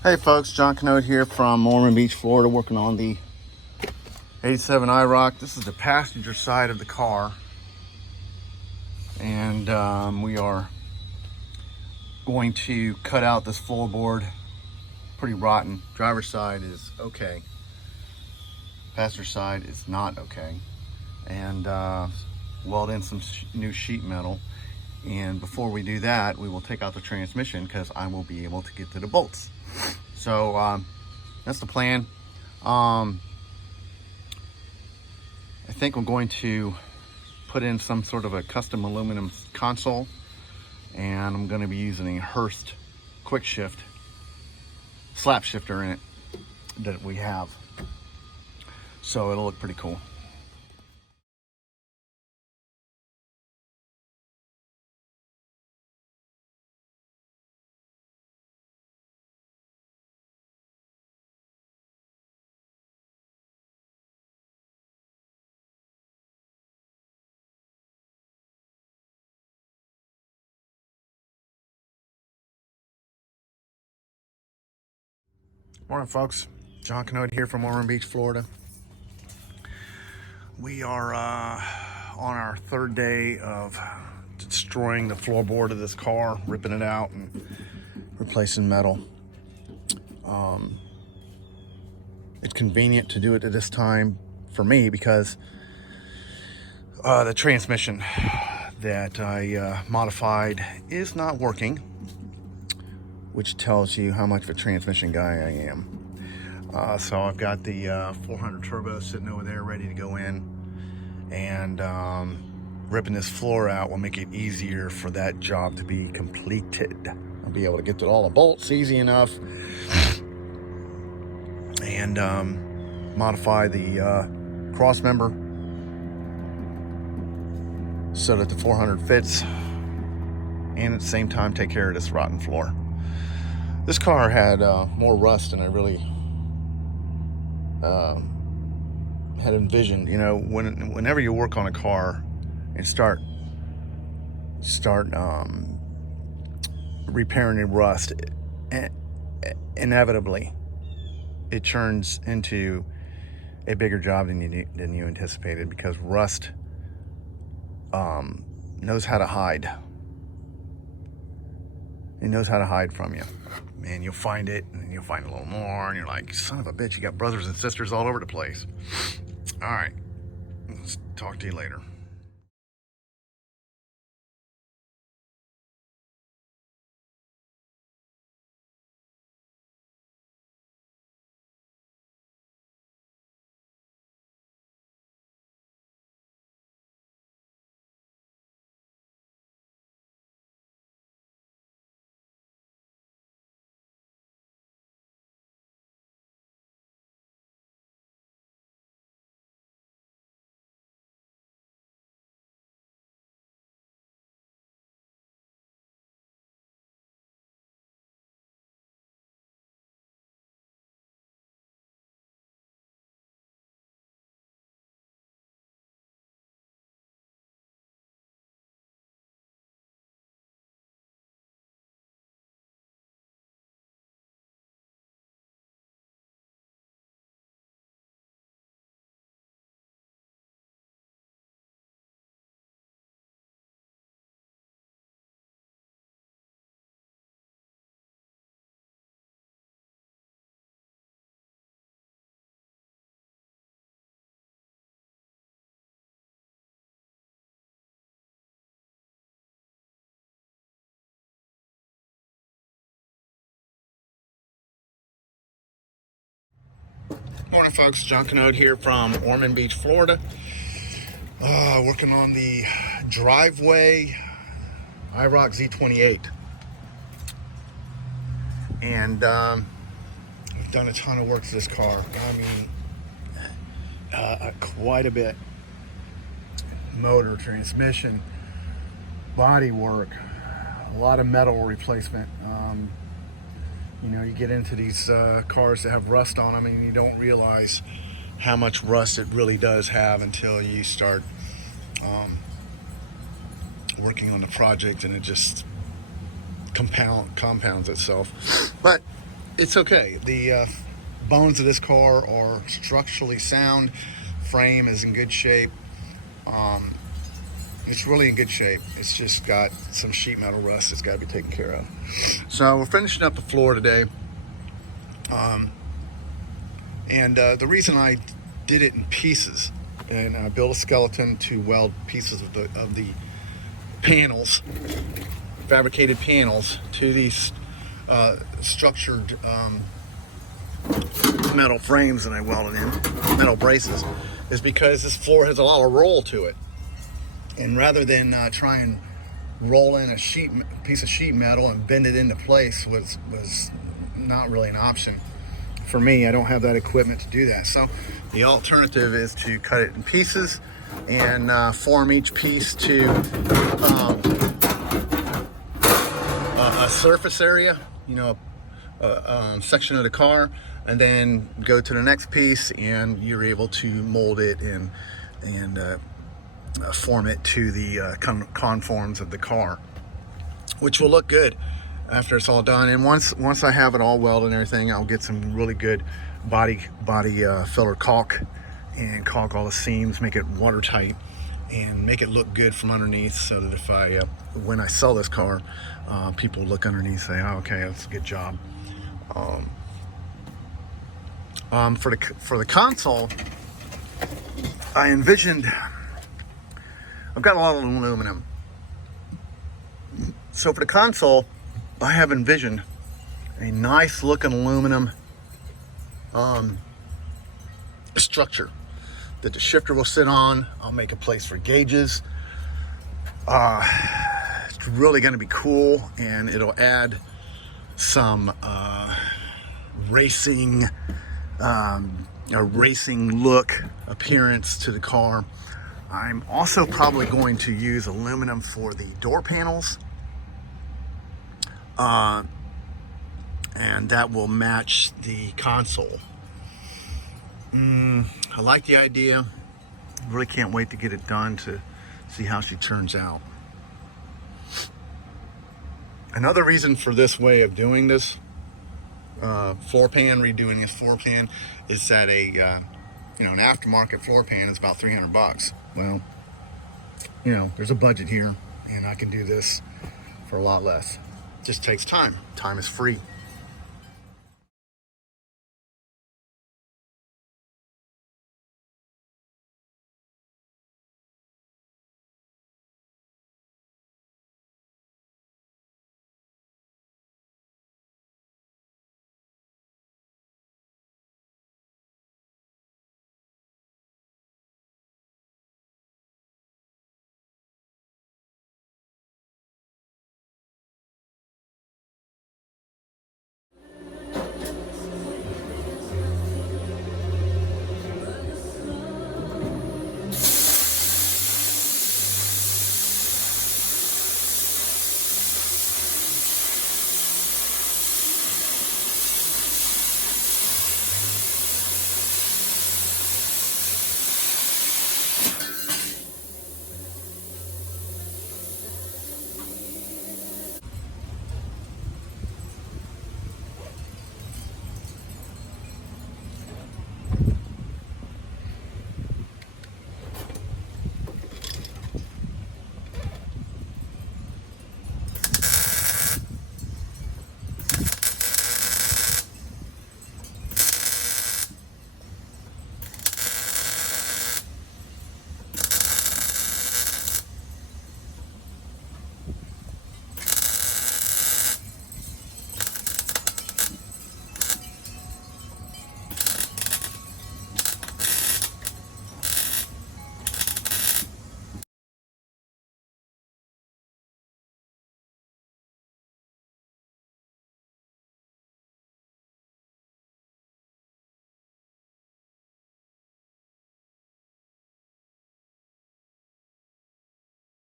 Hey folks, John Canode here from Ormond Beach, Florida, working on the 87 iRock. This is the passenger side of the car, and we are going to cut out this floorboard. Pretty rotten. Driver's side is okay. Passenger side is not okay. And weld in some new sheet metal. And before we do that, we will take out the transmission because I will be able to get to the bolts. So that's the plan. I think I'm going to put in some sort of a custom aluminum console, and I'm going to be using a Hurst quick shift slap shifter in it that we have. So it'll look pretty cool. Morning, folks. John Canode here from Ormond Beach, Florida. We are on our third day of destroying the floorboard of this car, ripping it out and replacing metal. It's convenient to do it at this time for me because the transmission that I modified is not working, which tells you how much of a transmission guy I am. So I've got the 400 turbo sitting over there ready to go in, and ripping this floor out will make it easier for that job to be completed. I'll be able to get to all the bolts easy enough and modify the cross member so that the 400 fits, and at the same time take care of this rotten floor. This car had more rust than I really had envisioned. You know, whenever you work on a car and start repairing the rust, inevitably it turns into a bigger job than you anticipated, because rust knows how to hide. It knows how to hide from you. Man, you'll find it, and you'll find a little more, and you're like, son of a bitch, you got brothers and sisters all over the place. All right, let's talk to you later. Morning, folks. John Canode here from Ormond Beach, Florida. Working on the driveway iRock Z28. And I've done a ton of work to this car. I mean, quite a bit. Motor, transmission, body work, a lot of metal replacement. You know, you get into these cars that have rust on them, and you don't realize how much rust it really does have until you start working on the project, and it just compounds itself. But it's okay. The bones of this car are structurally sound. Frame is in good shape. It's really in good shape. It's just got some sheet metal rust that's got to be taken care of. So we're finishing up the floor today. The reason I did it in pieces, and I built a skeleton to weld pieces of the panels, fabricated panels, to these structured metal frames that I welded in, metal braces, is because this floor has a lot of roll to it. And rather than try and roll in a piece of sheet metal and bend it into place was not really an option for me. I don't have that equipment to do that. So the alternative is to cut it in pieces and form each piece to a surface area, a section of the car, and then go to the next piece, and you're able to mold it and form it to the conforms of the car, which will look good after it's all done. And once I have it all welded and everything, I'll get some really good body filler caulk and caulk all the seams, make it watertight, and make it look good from underneath, so that if when I sell this car, people look underneath, say, oh, okay, that's a good job. For the console, I envisioned, I've got a lot of aluminum. So for the console, I have envisioned a nice looking aluminum structure that the shifter will sit on. I'll make a place for gauges. It's really going to be cool, and it'll add some racing look, appearance to the car. I'm also probably going to use aluminum for the door panels, and that will match the console. I like the idea. Really can't wait to get it done to see how she turns out. Another reason for this way of doing this redoing this floor pan, is that an aftermarket floor pan is about $300. Well, there's a budget here, and I can do this for a lot less. It just takes time. Time is free.